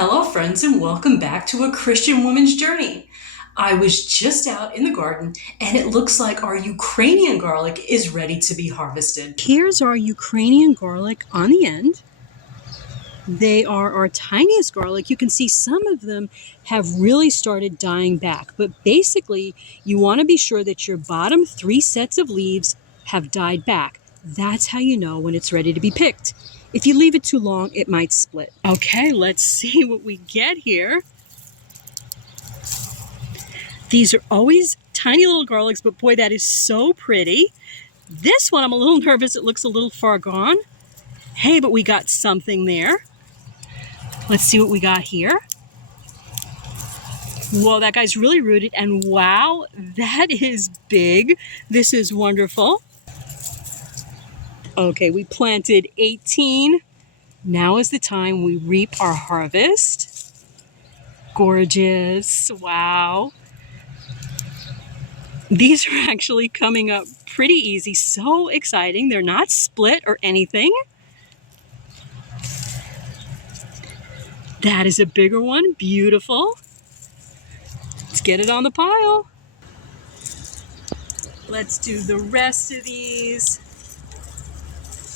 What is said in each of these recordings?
Hello, friends, and welcome back to A Christian Woman's Journey. I was just out in the garden, and it looks like our Ukrainian garlic is ready to be harvested. Here's our Ukrainian garlic on the end. They are our tiniest garlic. You can see some of them have really started dying back, but basically, you want to be sure that your bottom 3 sets of leaves have died back. That's how you know when it's ready to be picked. If you leave it too long, it might split. Okay, let's see what we get here. These are always tiny little garlics, but boy, that is so pretty. This one, I'm a little nervous. It looks a little far gone. Hey, but we got something there. Let's see what we got here. Whoa, that guy's really rooted. And wow, that is big. This is wonderful. Okay, we planted 18. Now is the time we reap our harvest. Gorgeous. Wow. These are actually coming up pretty easy. So exciting. They're not split or anything. That is a bigger one. Beautiful. Let's get it on the pile. Let's do the rest of these.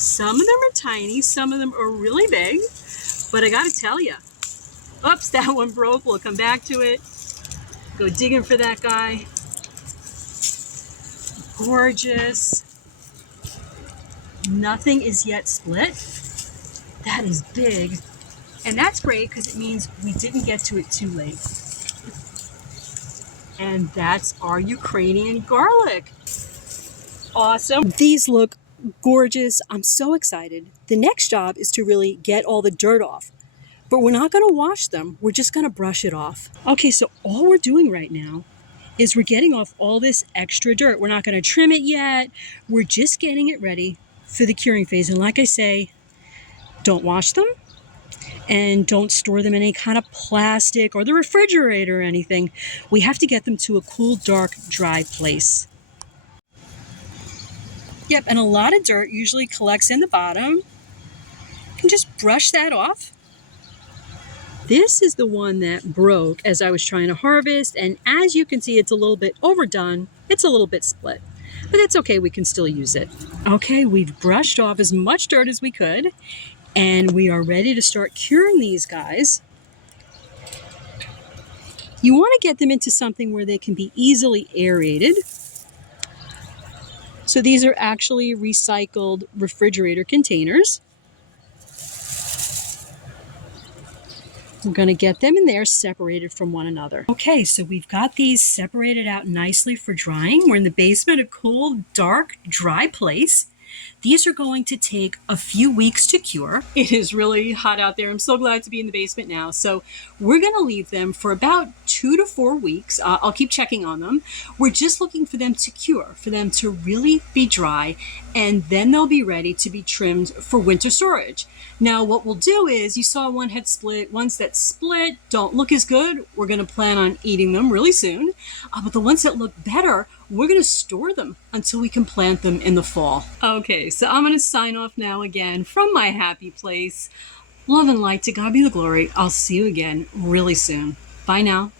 Some of them are tiny, some of them are really big, but I gotta tell you, oops, that one broke. We'll come back to it. Go digging for that guy. Gorgeous. Nothing is yet split. That is big. And that's great because it means we didn't get to it too late. And that's our Ukrainian garlic. Awesome. These look gorgeous. I'm so excited. The next job is to really get all the dirt off. But we're not going to wash them. We're just going to brush it off. Okay, so all we're doing right now is we're getting off all this extra dirt. We're not going to trim it yet. We're just getting it ready for the curing phase. And like I say, don't wash them and don't store them in any kind of plastic or the refrigerator or anything. We have to get them to a cool, dark, dry place. Yep, and a lot of dirt usually collects in the bottom. You can just brush that off. This is the one that broke as I was trying to harvest, and as you can see, it's a little bit overdone. It's a little bit split, but that's okay, we can still use it. Okay, we've brushed off as much dirt as we could, and we are ready to start curing these guys. You want to get them into something where they can be easily aerated. So these are actually recycled refrigerator containers. We're going to get them in there separated from one another. Okay, so we've got these separated out nicely for drying. We're in the basement, a cool, dark, dry place. These are going to take a few weeks to cure. It is really hot out there. I'm so glad to be in the basement now. So we're going to leave them for about 2 to 4 weeks. I'll keep checking on them. We're just looking for them to cure, for them to really be dry, and then they'll be ready to be trimmed for winter storage. Now, what we'll do is, you saw one had split. Ones that split don't look as good, we're going to plan on eating them really soon. But the ones that look better, we're going to store them until we can plant them in the fall. Okay, so I'm going to sign off now again from my happy place. Love and light, to God be the glory. I'll see you again really soon. Bye now.